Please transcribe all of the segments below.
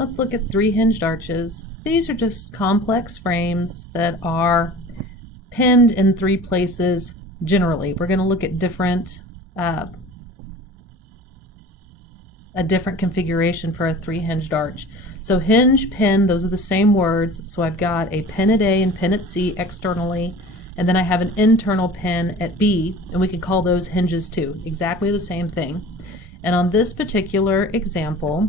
let's look at three hinged arches. These are just complex frames that are pinned in three places generally. We're going to look at a different configuration for a three-hinged arch. So hinge, pin, those are the same words. So I've got a pin at A and pin at C externally, and then I have an internal pin at B, and we could call those hinges too. Exactly the same thing. And on this particular example,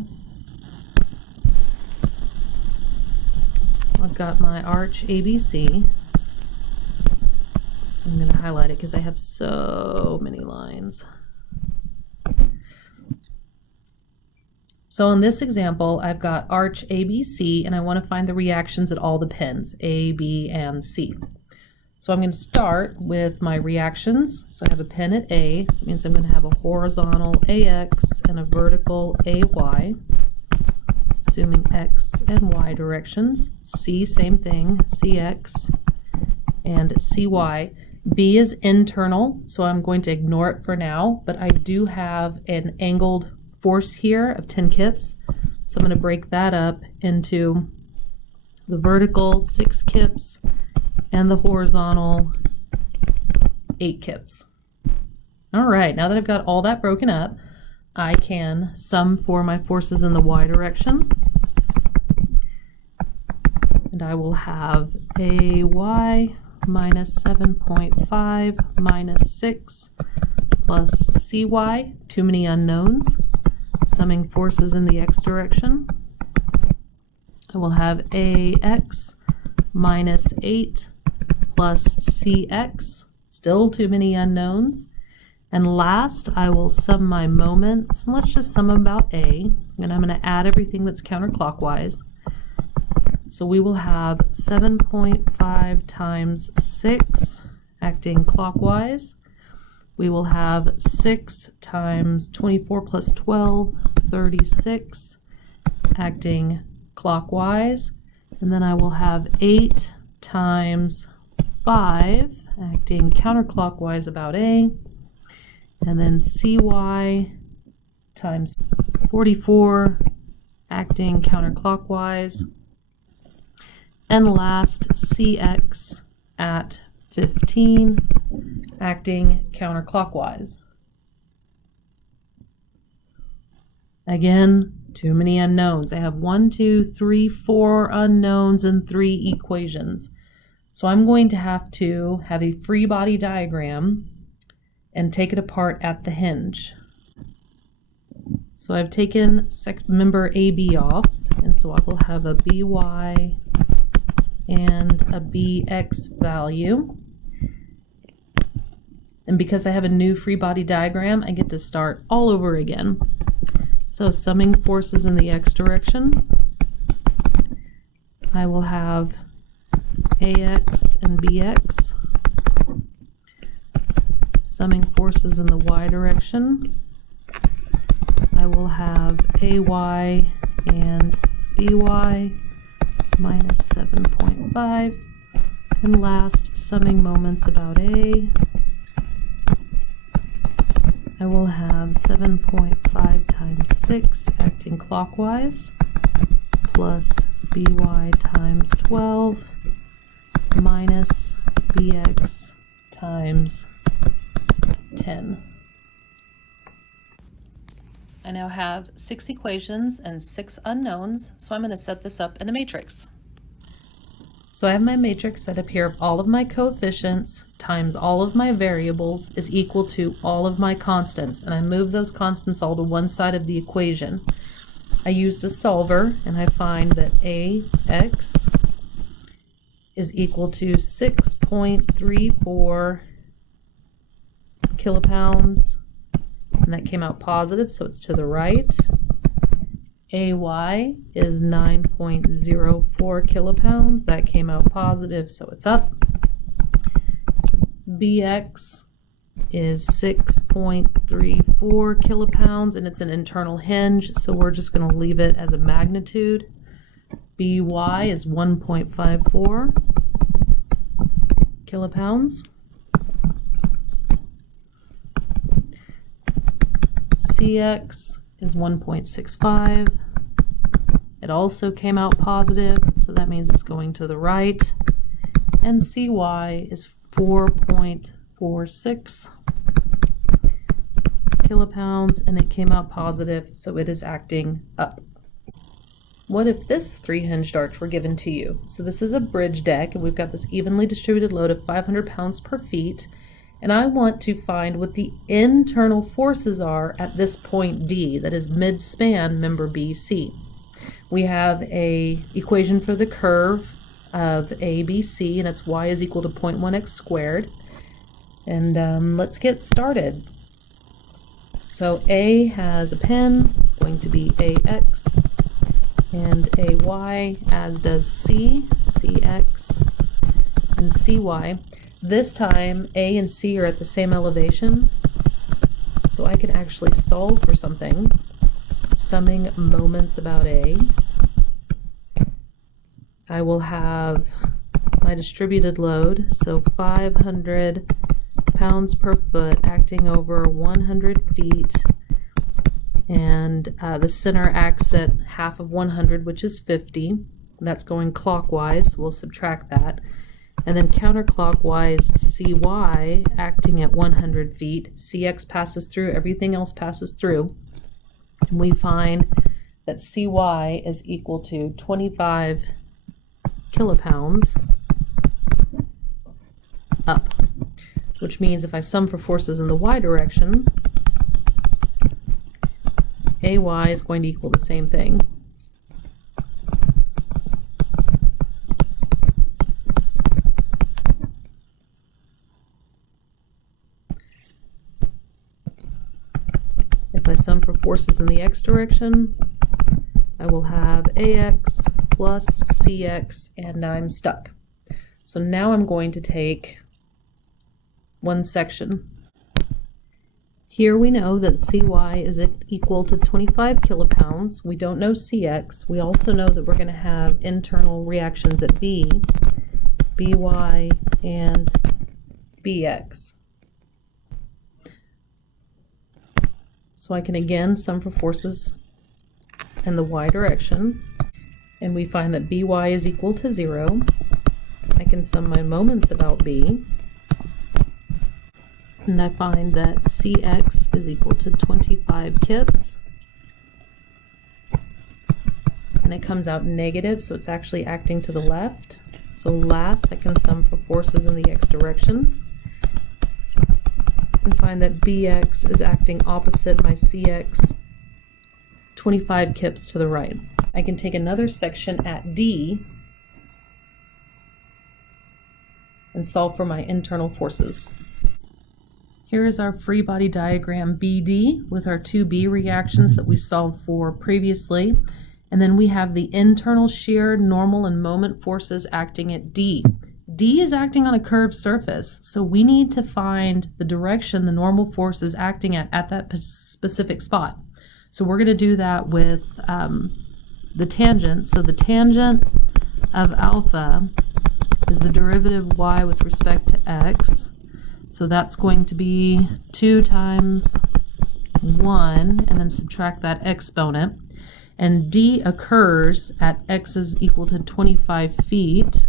I've got my arch ABC. I'm going to highlight it because I have so many lines. So in this example, I've got arch ABC, and I want to find the reactions at all the pins, A, B, and C. So I'm going to start with my reactions. So I have a pin at A, so it means I'm going to have a horizontal AX and a vertical AY, assuming X and Y directions. C, same thing, CX and CY. B is internal, so I'm going to ignore it for now, but I do have an angled force here of 10 kips, so I'm going to break that up into the vertical 6 kips and the horizontal 8 kips. All right, now that I've got all that broken up, I can sum for my forces in the Y direction, and I will have AY minus 7.5 minus 6 plus CY, too many unknowns, summing forces in the X direction. I will have AX minus 8 plus CX, still too many unknowns. And last, I will sum my moments. Let's just sum about A, and I'm going to add everything that's counterclockwise. So we will have 7.5 times 6 acting clockwise. We will have 6 times 24 plus 12, 36, acting clockwise. And then I will have 8 times 5, acting counterclockwise about A. And then CY times 44, acting counterclockwise. And last, CX at 15, acting counterclockwise. Again, too many unknowns. I have 1, 2, 3, 4 unknowns and 3 equations. So I'm going to have a free body diagram and take it apart at the hinge. So I've taken member AB off, and so I will have a BY and a BX value. And because I have a new free body diagram, I get to start all over again. So summing forces in the X direction, I will have AX and BX. Summing forces in the Y direction, I will have AY and BY minus 7.5. And last, summing moments about A, I will have 7.5 times 6 acting clockwise plus BY times 12 minus BX times 10. I now have 6 equations and 6 unknowns, so I'm going to set this up in a matrix. So I have my matrix set up here of all of my coefficients times all of my variables is equal to all of my constants, and I move those constants all to one side of the equation. I used a solver, and I find that AX is equal to 6.34 kilopounds, and that came out positive, so it's to the right. AY is 9.04 kilopounds, that came out positive, so it's up. BX is 6.34 kilopounds, and it's an internal hinge, so we're just going to leave it as a magnitude. BY is 1.54 kilopounds. CX is 1.65. It also came out positive, so that means it's going to the right. And CY is 4.46 kilopounds, and it came out positive, so it is acting up. What if this three-hinged arch were given to you? So this is a bridge deck, and we've got this evenly distributed load of 500 pounds per feet, and I want to find what the internal forces are at this point D, that is mid-span member BC. We have a equation for the curve of ABC, and it's y is equal to 0.1x squared. And let's get started. So A has a pin, it's going to be AX and AY, as does C, CX, and CY. This time A and C are at the same elevation, so I can actually solve for something. Summing moments about A. I will have my distributed load, so 500 pounds per foot acting over 100 feet, and the center acts at half of 100, which is 50. That's going clockwise, we'll subtract that. And then counterclockwise, CY acting at 100 feet. CX passes through, everything else passes through. And we find that CY is equal to 25 kilopounds up, which means if I sum for forces in the y direction, AY is going to equal the same thing. If I sum for forces in the x direction, I will have AX plus CX, and I'm stuck. So now I'm going to take one section. Here we know that CY is equal to 25 kilopounds. We don't know CX. We also know that we're going to have internal reactions at B, BY, and BX. So I can again sum for forces in the y direction, and we find that BY is equal to 0. I can sum my moments about B, and I find that CX is equal to 25 kips, and it comes out negative, so it's actually acting to the left. So last I can sum for forces in the x direction and find that BX is acting opposite my CX, 25 kips to the right. I can take another section at D and solve for my internal forces. Here is our free body diagram BD with our two B reactions that we solved for previously. And then we have the internal shear, normal, and moment forces acting at D. D is acting on a curved surface, so we need to find the direction the normal force is acting at that specific spot. So we're going to do that with the tangent. So the tangent of alpha is the derivative y with respect to x. So that's going to be 2 times 1, and then subtract that exponent. And D occurs at x is equal to 25 feet.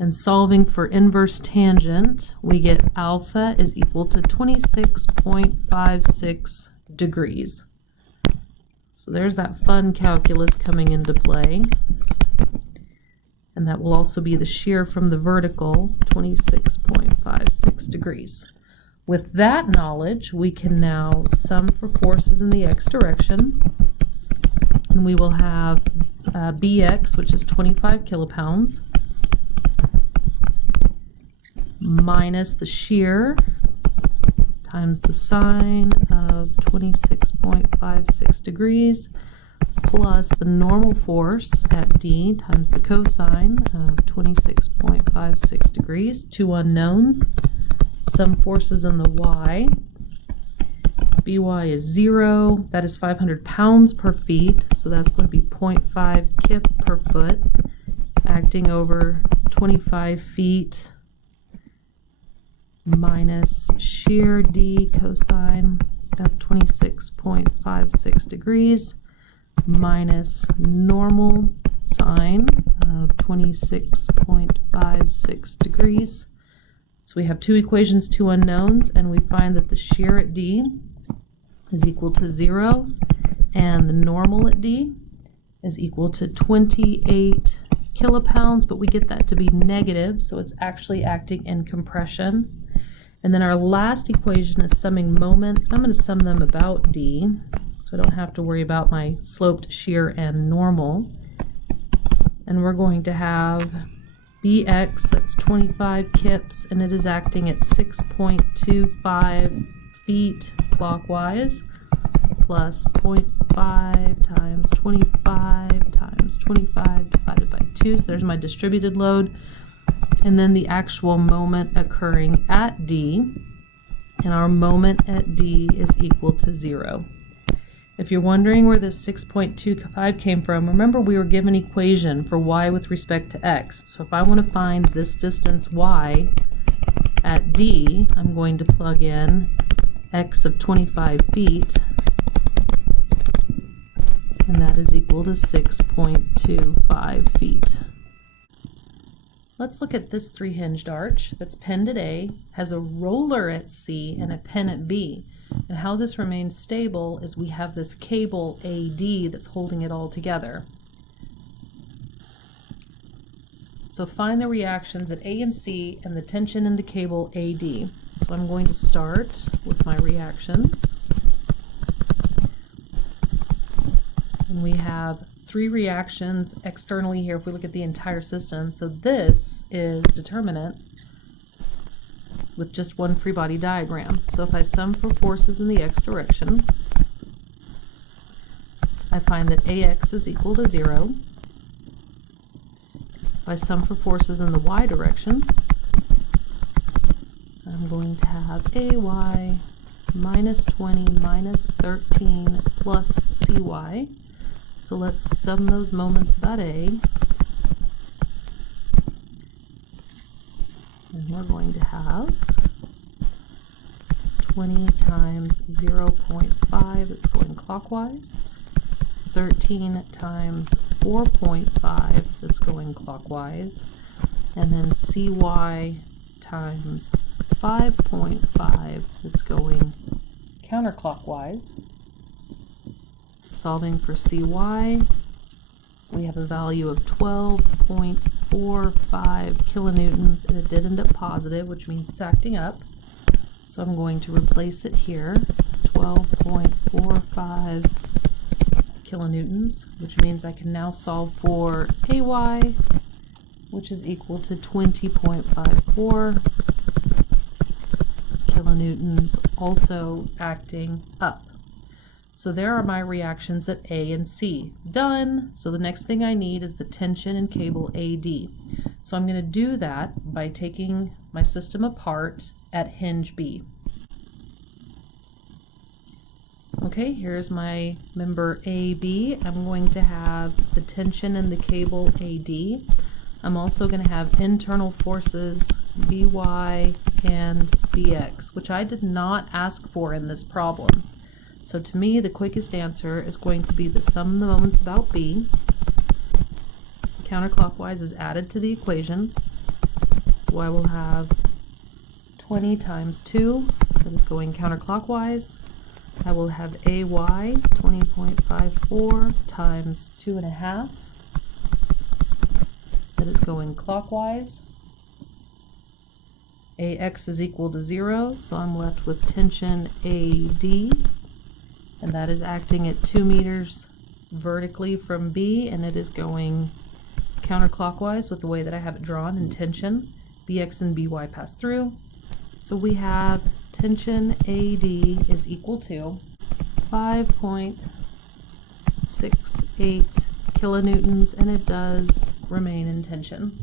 And solving for inverse tangent, we get alpha is equal to 26.56 degrees. So there's that fun calculus coming into play. And that will also be the shear from the vertical, 26.56 degrees. With that knowledge, we can now sum for forces in the x direction. And we will have BX, which is 25 kilopounds, minus the shear times the sine of 26.56 degrees plus the normal force at D times the cosine of 26.56 degrees. Two unknowns, some forces in the y. BY is 0, that is 500 pounds per feet, so that's going to be 0.5 kip per foot, acting over 25 feet minus shear D cosine of 26.56 degrees minus normal sine of 26.56 degrees. So we have two equations, two unknowns, and we find that the shear at D is equal to 0 and the normal at D is equal to 28 kilopounds, but we get that to be negative, so it's actually acting in compression. And then our last equation is summing moments. I'm going to sum them about D, so I don't have to worry about my sloped, shear, and normal. And we're going to have Bx, that's 25 kips, and it is acting at 6.25 feet clockwise, plus 0.5 times 25 times 25 divided by 2. So there's my distributed load. And then the actual moment occurring at D, and our moment at D is equal to 0. If you're wondering where this 6.25 came from, remember we were given an equation for y with respect to x. So if I want to find this distance y at D, I'm going to plug in x of 25 feet, and that is equal to 6.25 feet. Let's look at this three-hinged arch that's pinned at A, has a roller at C, and a pin at B. And how this remains stable is we have this cable AD that's holding it all together. So find the reactions at A and C and the tension in the cable AD. So I'm going to start with my reactions. And we have three reactions externally here if we look at the entire system. So this is determinant with just one free body diagram. So if I sum for forces in the x direction, I find that AX is equal to 0. If I sum for forces in the y direction, I'm going to have AY minus 20 minus 13 plus CY. So let's sum those moments about A. And we're going to have 20 times 0.5, it's going clockwise, 13 times 4.5, that's going clockwise, and then CY times 5.5, that's going counterclockwise. Solving for CY, we have a value of 12.45 kilonewtons, and it did end up positive, which means it's acting up. So I'm going to replace it here, 12.45 kilonewtons, which means I can now solve for AY, which is equal to 20.54 kilonewtons, also acting up. So there are my reactions at A and C. Done. So the next thing I need is the tension in cable AD. So I'm going to do that by taking my system apart at hinge B. Okay, here's my member AB. I'm going to have the tension in the cable AD. I'm also going to have internal forces BY and BX, which I did not ask for in this problem. So to me, the quickest answer is going to be the sum of the moments about B. Counterclockwise is added to the equation. So I will have 20 times 2, that is going counterclockwise. I will have AY, 20.54 times 2.5, that is going clockwise. AX is equal to 0, so I'm left with tension AD. And that is acting at 2 meters vertically from B, and it is going counterclockwise with the way that I have it drawn in tension. BX and BY pass through. So we have tension AD is equal to 5.68 kilonewtons, and it does remain in tension.